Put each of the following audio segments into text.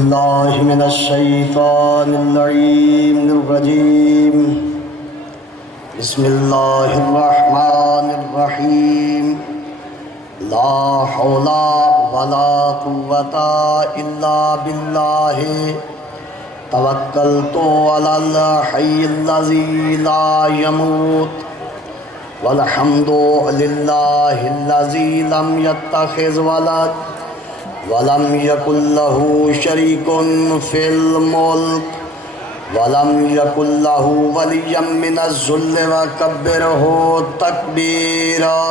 بالله من الشيطان اللعين الرجيم. بسم الله الرحمن الرحيم. لا حول ولا قوة إلا بالله توكلت على الحي الذي لا يموت والحمد لله الذي لم يتخذ ولد ولم يكن له شريك في الملك ولم يكن له ولي من الذل وكبره تكبيرا.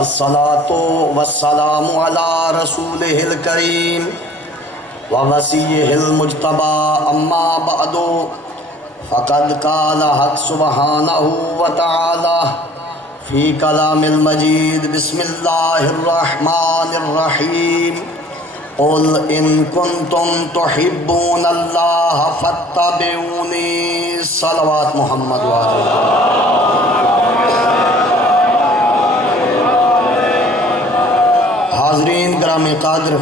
الصلاة والسلام على رسوله الكريم ووصيه المجتبى. أما بعد فقد قال حق سبحانه وتعالى في كلام المجيد. بسم الله الرحمن الرحيم. قل إن كنتم تحبون الله فاتبعوني. صلوات محمد وآله. حاضرین گرامی قدر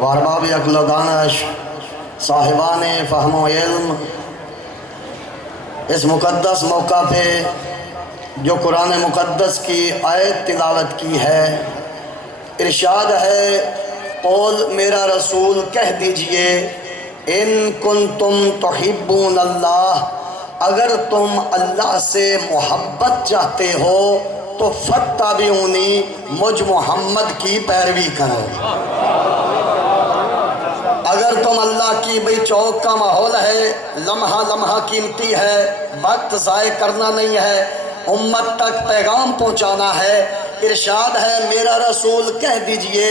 و ارباب عقل و دانش، صاحبان فہم و علم، اس مقدس موقع پہ جو قرآن مقدس کی آیت تلاوت کی ہے، ارشاد ہے قول میرا رسول کہہ دیجئے ان کنتم تحبون اللہ، اگر تم اللہ سے محبت چاہتے ہو تو فاتبعونی، مجھ محمد کی پیروی کرو. اگر تم اللہ کی بھئی چوک کا ماحول ہے، لمحہ لمحہ قیمتی ہے، وقت ضائع کرنا نہیں ہے، امت تک پیغام پہنچانا ہے، ارشاد ہے میرا رسول کہہ دیجئے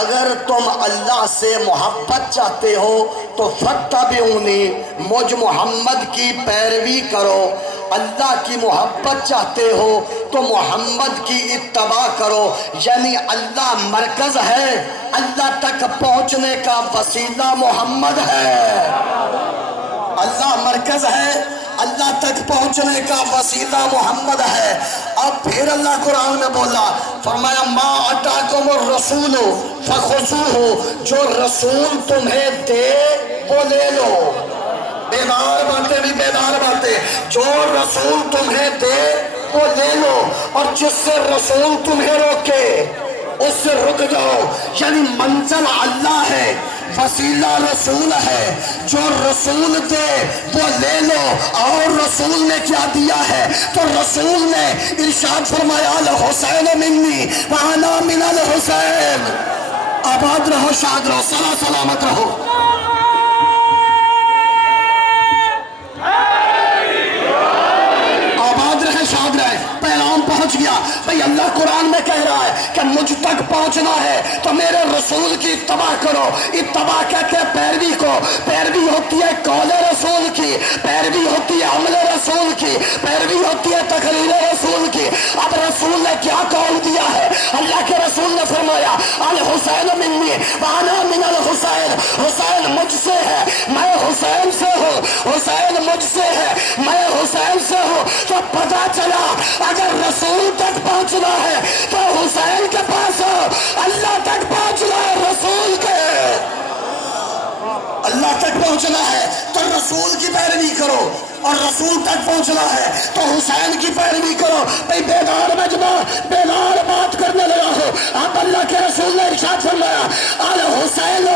اگر تم اللہ سے محبت چاہتے ہو تو فاتبعونی، مجھ محمد کی پیروی کرو. اللہ کی محبت چاہتے ہو تو محمد کی اتباع کرو. یعنی اللہ مرکز ہے، اللہ تک پہنچنے کا وسیلہ محمد ہے. اللہ مرکز ہے، اللہ تک پہنچنے کا وسیلہ محمد ہے. اب پھر اللہ قرآن میں بولا، فرمایا ما آتاکم الرسول فخذوہ، جو رسول تمہیں دے وہ لے لو. بیدار باتیں بھی بیدار باتیں، جو رسول تمہیں دے وہ لے لو، اور جس سے رسول تمہیں روکے اس سے رک جاؤ. یعنی منزل اللہ ہے، وسیلہ رسول ہے، جو رسول دے وہ لے لو. اور رسول نے کیا دیا ہے؟ تو رسول نے ارشاد فرمایا الحسین منی وانا من الحسین. آباد رہو، شاد رہو، صلاح سلامت رہو. پیغام پہنچ گیا. بھئی اللہ قرآن میں کہہ رہا ہے کہ مجھ تک پہنچنا ہے تو میرے رسول کی اتباع کرو. اتباع کہتے ہیں پیروی کو. پیروی ہوتی ہے قول رسول کی، پیروی ہوتی ہے عمل رسول کی، پیروی ہوتی ہے تقریر رسول کی. اب رسول نے کیا قول دیا ہے؟ اللہ کے رسول نے فرمایا الحسین منی وانا من الحسین، حسین مجھ سے ہے میں حسین سے ہوں، حسین مجھ سے ہے میں حسین سے ہوں. تو پتہ چلا اگر رسول تک پہنچنا ہے تو حسین کے پاس ہو، اللہ تک پہنچنا ہے رسول کے. اللہ تک پہنچنا ہے تو رسول کی پیروی کرو، اور رسول تک پہنچنا ہے تو حسین کی پیروی کرو. بھئی بیدار مجمع، بیدار بات کرنے لگا ہو. اب اللہ کے رسول نے ارشاد فرمایا الحسین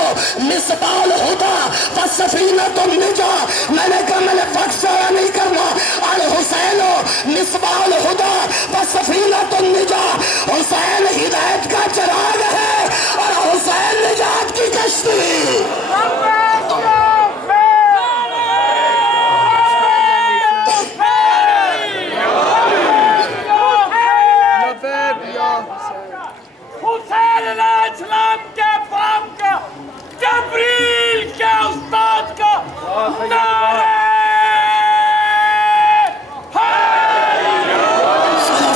مصباح الہدی وسفینۃ النجاۃ. میں نے کہا میں نے وقت ضائع نہیں کرنا. الحسین مصباح الہدی وسفینۃ النجاۃ، حسین ہدایت کا چراغ ہے اور حسین نجات کی کشتی. حسین علیہ السلام کے باپ کا، جبریل کے استاد کا نعرہ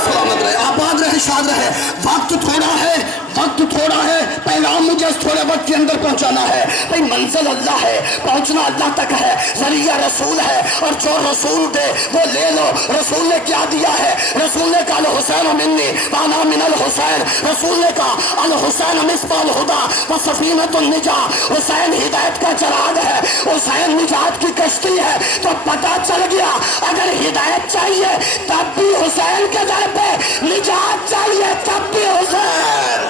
سلامت رہے، آباد رہے، شاد رہے. وقت تھوڑا ہے، وقت تھوڑا ہے، پیغام مجھے اس تھوڑے وقت کے اندر پہنچانا ہے. بھئی منزل اللہ ہے، پہنچنا اللہ تک ہے، ذریعہ رسول ہے، اور جو رسول دے وہ لے لو. رسول نے کیا دیا ہے؟ رسول نے کہا الحسین منی وانا من الحسین. رسول نے کہا الحسین مصباح الہدی و سفینۃ النجاہ. حسین ہدایت کا چراغ ہے، حسین نجات کی کشتی ہے. تو پتہ چل گیا اگر ہدایت چاہیے تب بھی حسین کے در پہ، نجات چاہیے تب بھی حسین.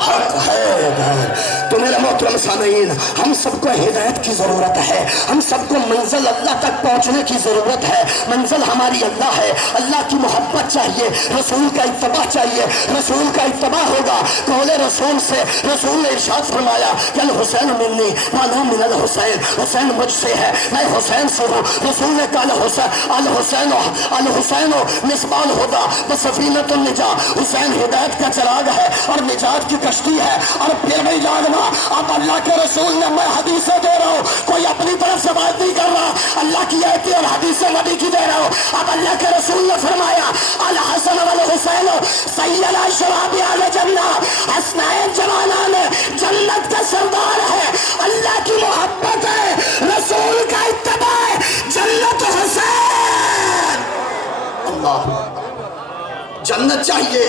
حق ہے. تو میرے محترم سامعین، ہم سب کو ہدایت کی ضرورت ہے، ہم سب کو منزل اللہ تک پہنچنے کی ضرورت ہے. منزل ہماری اللہ ہے. اللہ کی محبت چاہیے، رسول کا اتباع چاہیے. رسول کا اتباع ہوگا قول رسول سے. رسول نے ارشاد فرمایا کہ الحسین منی وانا من الحسین. حسین مجھ سے ہے، میں حسین سے ہوں. رسول نے کہا الحسین مصباح الہدی و سفینۃ النجاہ. حسین ہدایت کا چراغ ہے اور نجات کی کشتی ہے. اور پھر نہیں جاننا، اب اللہ کے رسول نے، میں حدیثیں دے رہا ہوں، کوئی اپنی طرف سے بات نہیں کر رہا، اللہ کی آیتیں اور حدیثیں نبی کی دے رہا ہوں. اب اللہ کے رسول نے فرمایا الحسن والحسین سیدا شباب اہل جنہ. حسنین جوانان جنت کا سردار ہے. اللہ کی محبت ہے، رسول کا اتباع ہے، جنت حسین. اللہ، جنت چاہیے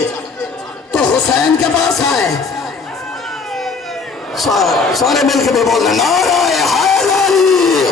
تو حسین کے پاس آئے. سارے مل کے بھی بولنا نعرہ حیدری،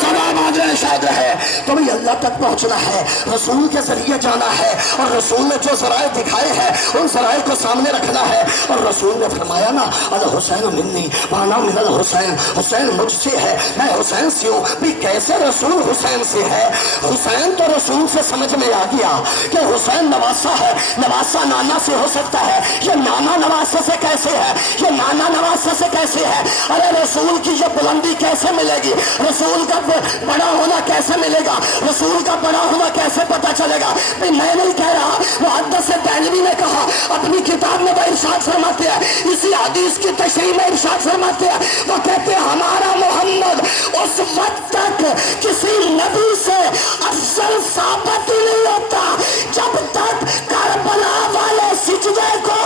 صدا ماجرہ شاد ہے. تو بھی اللہ تک پہنچنا ہے، رسول کے ذریعے جانا ہے. اور رسول نے جو ذرائع دکھائے ہیں ان ذرائع کو سامنے رکھنا ہے. اور رسول نے فرمایا نا الحسین منی وانا من الحسین. حسین مجھ سے ہے، میں حسین سے ہوں. بھی کیسے رسول حسین سے ہے؟ حسین تو رسول سے سمجھ میں آ گیا کہ حسین نواسا ہے. نواسا نانا سے ہو سکتا ہے، یہ نانا نواسا سے کیسے ہے؟ یہ نانا نواسا سے کیسے ہے؟ ارے رسول کی یہ بلندی کیسے ملے گی؟ رسول کا بڑا ہونا کیسے ملے گا؟ رسول کا بڑا ہونا کیسے پتا چلے گا؟ میں نہیں کہہ رہا، محدث دہلوی نے کہا اپنی کتاب میں وہ ارشاد فرماتے ہیں، اسی حدیث کی تشریح میں ارشاد فرماتے ہیں، وہ کہتے ہیں ہمارا محمد اس وقت تک کسی نبی سے افضل ثابت ہی نہیں ہوتا جب تک کربلا والے سجدے کو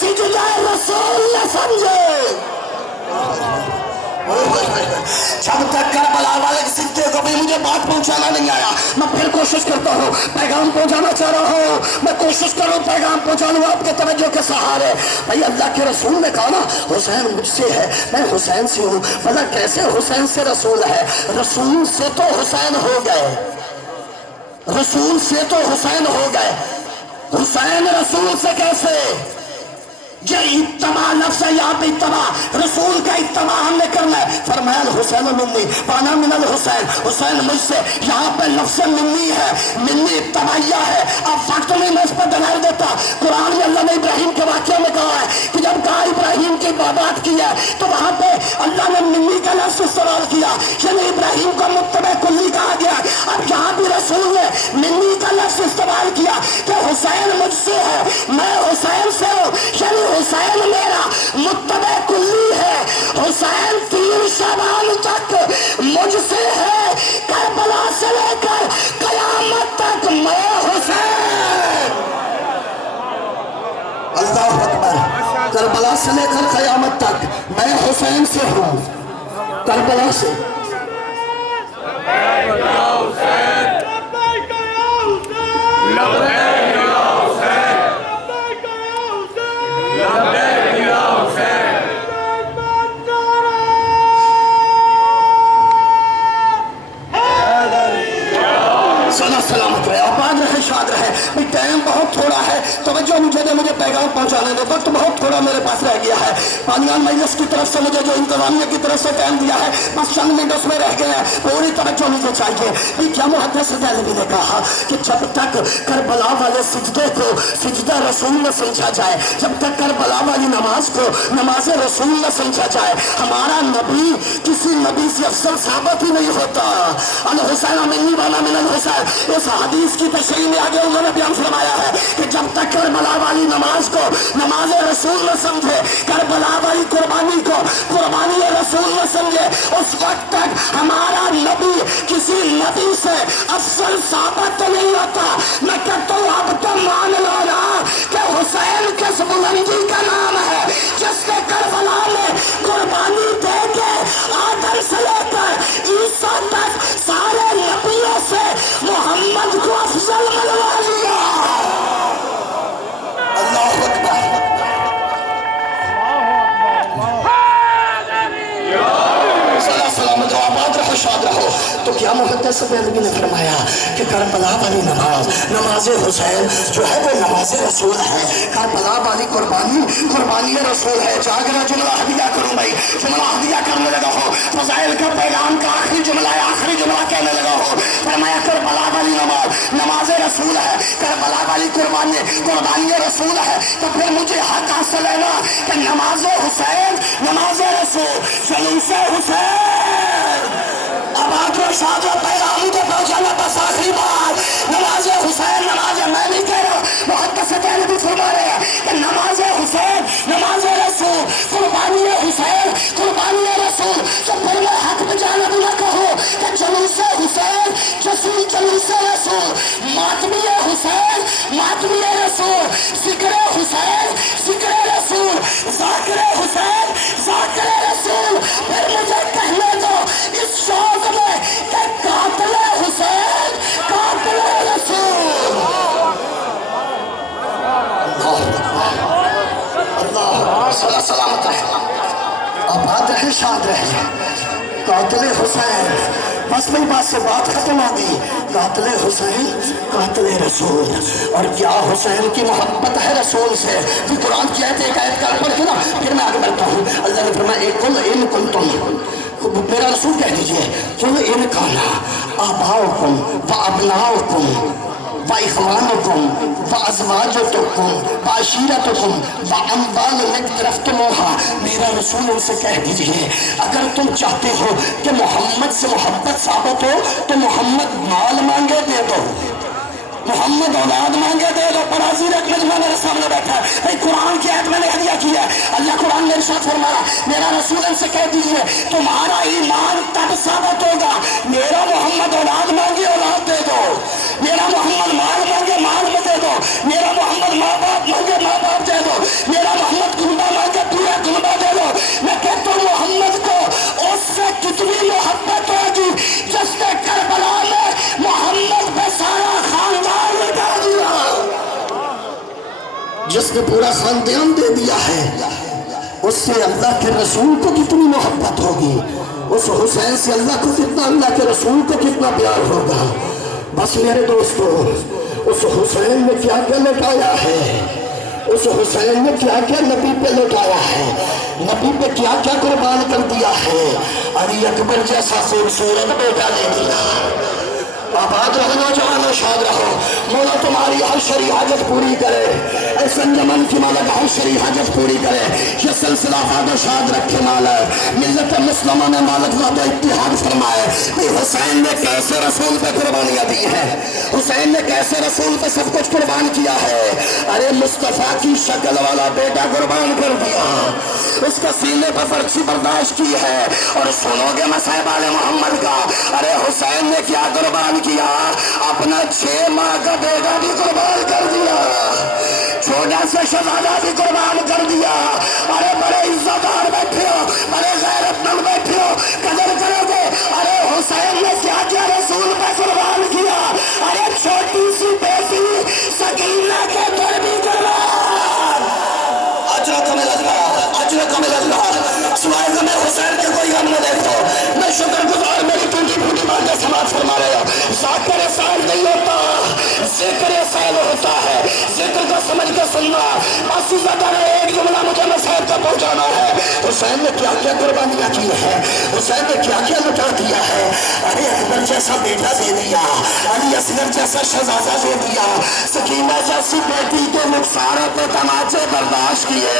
سجدہ رسول نہ سمجھے. جب تک کربلا والے سجدے کو بھی مجھے بات پہنچانا نہیں آیا. میں پھر کوشش کرتا ہوں، پیغام پہنچانا چاہ رہا ہوں، میں کوشش کروں پیغام پہنچانا آپ کے توجہ کے سہارے. بھائی اللہ کے رسول نے کہا نا حسین مجھ سے ہے، میں حسین سے ہوں. پتہ کیسے حسین سے رسول ہے؟ رسول سے تو حسین ہو گئے، رسول سے تو حسین ہو گئے. حسین رسول سے کیسے؟ یہ اتباع لفظ ہے، یہاں پہ اتباع، رسول کا اتباع ہم نے کرنا ہے. فرمایا الحسین منی وانا من الحسین. حسین مجھ سے، یہاں پہ لفظ منی ہے، منی اتباعیہ ہے. اب وقت میں اس پر دلائل دیتا. قرآن میں اللہ نے ابراہیم کے واقعے میں کہا ہے کہ جب کہا ابراہیم کی بات کی ہے تو وہاں پہ اللہ نے منی کا لفظ استعمال کیا، یعنی ابراہیم کو متبع کلی کہا گیا. اب یہاں بھی رسول نے منی کا لفظ استعمال کیا کہ حسین مجھ سے ہے، میں حسین سے ہوں، یعنی حسین میرا متبع کلی ہے. حسین 3 شعبان تک مجھ سے ہے، کربلا سے لے کر قیامت تک میں حسین. اللہ اکبر. کربلا سے لے کر قیامت تک میں حسین سے ہوں. کربلا سے سلامت رہے، آباد رہے، شاد رہے. ٹائم بہت تھوڑا ہے، توجہ مجھے دے، مجھے پیغام پیغام پہنچانے دو، وقت بہت تھوڑا میرے پاس رہ گیا ہے۔ بانیان مجلس کی طرف سے مجھے جو انتظامیہ کی طرف سے ٹائم دیا ہے بس چند منٹ اس میں رہ گئے ہیں، پوری توجہ مجھے چاہیے۔ یہ کیا محدث دہلوی نے کہا کہ جب تک کربلا والے سجدے کو سجدہ رسول نہ سمجھا جائے، جب تک کربلا والی نماز کو نماز رسول نہ سمجھا جائے، ہمارا نبی کسی نبی سے افضل ثابت ہی نہیں ہوتا۔ الحسین منی وانا من الحسین، اس حدیث کی تشریح میں آگے انہوں نے بیان فرمایا ہے کہ جب تک کربلا والی نماز کو نماز رسول نہ سمجھے، کربلا والی قربانی کو قربانی رسول نہ سمجھے، اس وقت تک ہمارا نبی کسی نبی سے افضل ثابت نہیں ہوتا۔ میں کہتا ہوں اب تو مان لو نا کہ حسین کس بلندی کا نام ہے جس نے کربلا میں قربانی دے کے آدم سے لے کر عیسیٰ تک سارے نبیوں سے محمد کو افضل منوا لیا۔ اللہ اکبر، سلامت رہو، آباد رہو، شاد رہو۔ تو کیا محدث دہلوی نے فرمایا کہ کربلا والی نماز نماز حسین جو ہے وہ نماز رسول ہے، کربلا والی قربانی رسول ہے۔ جاگ رہا جملہ ہدیہ کروں بھائی، جملہ ہدیہ کرنے لگا ہو، فضائل کا پیغام کا آخری جملہ ہے، آخری جملہ کہنے لگا ہو۔ فرمایا کربلا والی نماز نماز رسول ہے، کربلا والی قربانی رسول ہے۔ تو پھر مجھے حق حاصل ہے نا کہ نماز حسین نماز رسول، جلوس حسین، آباد و شاد و پیغام کو پہنچانا بس آخری بار۔ نماز حسین نماز، میں نہیں کہہ رہا، محدث دہلوی فرما رہے ہیں کہ نماز حسین نماز رسول، قربانی حسین قربانی رسول۔ تو پھر میں حق بجانا بھی نہ کہو کہ جلوس حسین جلوس رسول، ماتمی حسین ماتمی رسول، ذکر حسین ذکر رسول، ذاکر حسین ذاکر رسول۔ پھر مجھے کہنے دو اس شوق میں کہ قاتل حسین قاتل رسول۔ اللہ سلامت رہے، آباد رہے، شاد رہے۔ قاتل حسین، بس میری بات سے بات ختم ہو گئی۔ قاتل حسین قاتل رسول، اور کیا حسین کی محبت ہے رسول سے؟ یہ قرآن کی آیت ایک آیت کا پڑھ کے نا پھر میں آگے بڑھتا ہوں۔ اللہ نے فرمایا قل ان کنتم، میرا رسول کہہ دیجئے، قل ان کانا آباؤکم و ابناؤکم و اخوانکم و ازواجکم و عشیرتکم و اموال اقترفتموها، میرا رسول ان سے کہہ دیجئے اگر تم چاہتے ہو کہ محمد سے محبت ثابت ہو تو محمد مال مانگے دے دو، محمد اولاد مانگے دے دو۔ پڑھاسی رکھ مجمع میرے سامنے بیٹھا ہے، قرآن کی آیت میں نے ہدیہ کی ہے۔ اللہ قرآن نے ارشاد فرمایا میرا رسول ان سے کہہ دیجئے تمہارا ایمان تب ثابت ہوگا، میرا محمد اولاد مانگے اولاد دے دو، میرا محمد مال مانگے مال میں دے دو، میرا محمد ماں باپ مانگے ماں باپ دے دو، میرا محمد کنبہ مانگے پورا کنبہ دے دو۔ میں کہتا ہوں محمد کو اس سے کتنی محبت ہوگی جس نے کربلا میں محمد پہ سارا خاندان لٹا دیا، جس نے پورا خاندان دے دیا ہے، اس سے اللہ کے رسول کو کتنی محبت ہوگی، اس حسین سے اللہ کو کتنا، اللہ کے رسول کو کتنا پیار ہوگا۔ بس میرے دوستو، اس حسین نے کیا کیا لٹایا ہے، اس حسین نے کیا کیا نبی پہ لٹایا ہے، نبی پہ کیا کیا قربان کر دیا ہے۔ علی اکبر جیسا خوبصورت بیٹا دے دیا۔ آباد رہو نوجوانوں، شاد رہو، مولا تمہاری ہر شرعی حاجت پوری کرے، اے سنجمن کی مالک ہر شرعی حاجت پوری کرے، یہ سلسلہ آباد و شاد رکھے مالک، ملت مسلمہ نے مالک وحدت و اتحاد فرمائے۔ حسین نے کیسے رسول پہ قربانیاں دی ہیں، حسین نے کیسے رسول پہ سب کچھ قربان کیا ہے۔ ارے مصطفیٰ کی شکل والا بیٹا قربان کر دیا، اس کا سینے پر پرچی برداشت کی ہے، اور سنو گے مصائب آل محمد کا، ارے حسین نے کیا قربان کیا، اپنا 6 ماہ کا بیٹا بھی قربان کر دیا، چھوٹا سا شہزادہ بھی قربان کر دیا۔ ارے بڑے عزت دار بیٹھے ہو، بڑے غیرت مند بیٹھے ہو، قدر کرو گے۔ ارے حسین نے کیا کیا رسول پہ قربان کیا، ارے چھوٹی سی بیٹی سکینہ کے در بھی قربان۔ اجرکم الاللہ، اجرکم الاللہ، سوائے میں حسین کے کوئی غم نہ دیکھو۔ میں شکر گزار میری ٹوٹی پھوٹی باتیں سماعت فرما رہے ہو۔ ذکر فعل نہیں ہوتا، ذکر فعل ہوتا ہے، ذکر کا سمجھ کے سننا، بس زیادہ ایک جملہ مجھے نصیحت کا پہنچانا ہے۔ حسین نے کیا کیا قربانیاں کی ہیں، حسین نے کیا کیا لٹا دیا ہے۔ ارے اکبر جیسا بیٹا دے دیا، علی اصغر جیسا شہزادہ دے دیا، سکینہ جیسی بیٹی کے نقصانوں پہ تماچے برداشت کیے،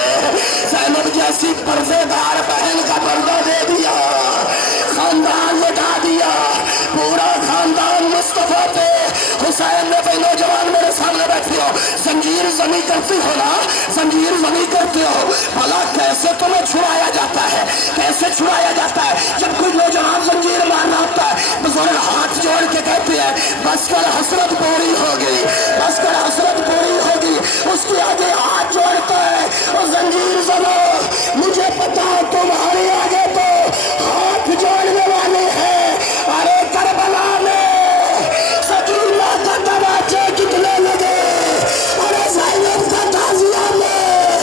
زینب جیسی پردے دار بہن کا پردہ دے دیا، خاندان لٹا دیا، پورا خاندان مصطفیٰ پہ۔ حسین نے بھائی نوجوان میرے سامنے بیٹھے ہو، زنجیر زنی کرتی ہو نا، زنجیر زنی کرتے ہو، بھلا کیسے تمہیں چھڑایا جاتا ہے، کیسے چھڑایا جاتا ہے؟ جب کوئی نوجوان زنجیر مارنا ہوتا ہے، بزرگ ہاتھ جوڑ کے کہتے ہیں بس کر حسرت پوری ہو گئی، بس کر حسرت پوری ہوگی، اس کے آگے ہاتھ جوڑتا ہے اور زنجیر زنو، مجھے پتا تمہارے آگے تو ہاتھ جوڑنے والے ہیں۔ ارے کربلا میں سکینہ کا تماچے کتنے لگے، ارے زینب کا تعزیہ میں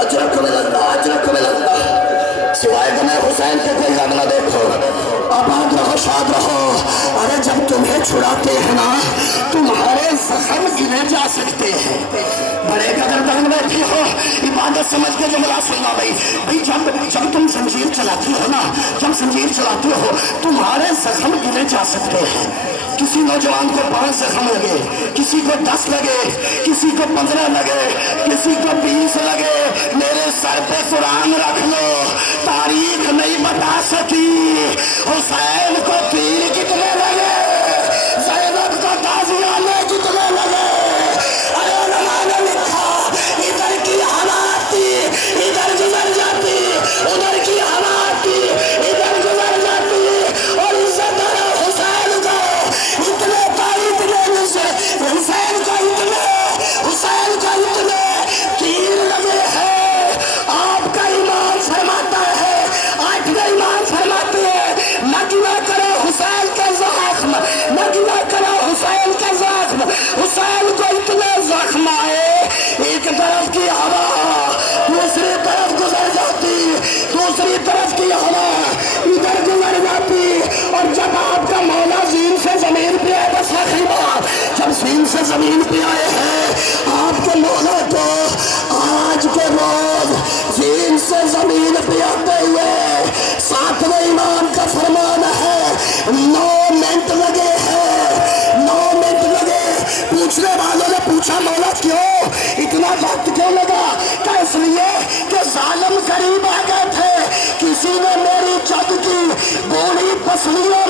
اجرکم اللہ، اجرکم اللہ، سوائے دمے حسین کے کوئی غم نہ دیکھو، آباد رہو، شاد رہو۔ ارے جب تمہیں چھڑاتے ہیں نا، تمہارے زخم گنے جا سکتے ہیں۔ بڑے قدردان بیٹھے ہو، عبادت سمجھ کے جملہ سننا بھائی جب تم زنجیر چلاتی ہو نا، جب زنجیر چلاتے ہو تمہارے زخم گنے جا سکتے ہیں۔ کسی نوجوان کو 5 زخم لگے، کسی کو 10 لگے، کسی کو 15 لگے، کسی کو 20 لگے، میرے سر پہ قرآن رکھ لو، تاریخ نہیں بتا سکی حسین کو تیر کتنے لگے، زینب کا تعزیہ میں کتنے لگے۔ ارے علماء نے لکھا ادھر کی حالات تھی ادھر گزر جاتی، ادھر کی حالات تھی ادھر گزر جاتی، اور عزت حسین کو اتنے کا اتنے حسین کو اتنے تیر لگے ہیں۔ آپ کا ایمان فرماتا ہے، 8واں ایمان فرماتے ہیں، نہ گنا کرو حسین کا زخم، نہ گنا کرو حسین کا زخم۔ حسین کو اتنے زخم آئے، ایک طرف کی ہوا دوسری طرف گزر جاتی، دوسری طرف کی ہوا ادھر گزر جاتی، اور جب آپ کا مولا زین سے زمین پہ آئے، بس آخری بات، جب زین سے زمین پہ آئے ہیں آپ کے مولا تو آج کے روز زین سے زمین پہ آتے ہوئے 7ویں امام کا فرمان ہے 9 منٹ لگے ہیں، 9 منٹ لگے۔ پوچھنے والوں نے پوچھا مولا کیوں اتنا وقت کیوں لگا؟ کہ اس لیے کہ ظالم قریب آ گئے تھے، کسی نے میری جد کی بوڑھی پسلیوں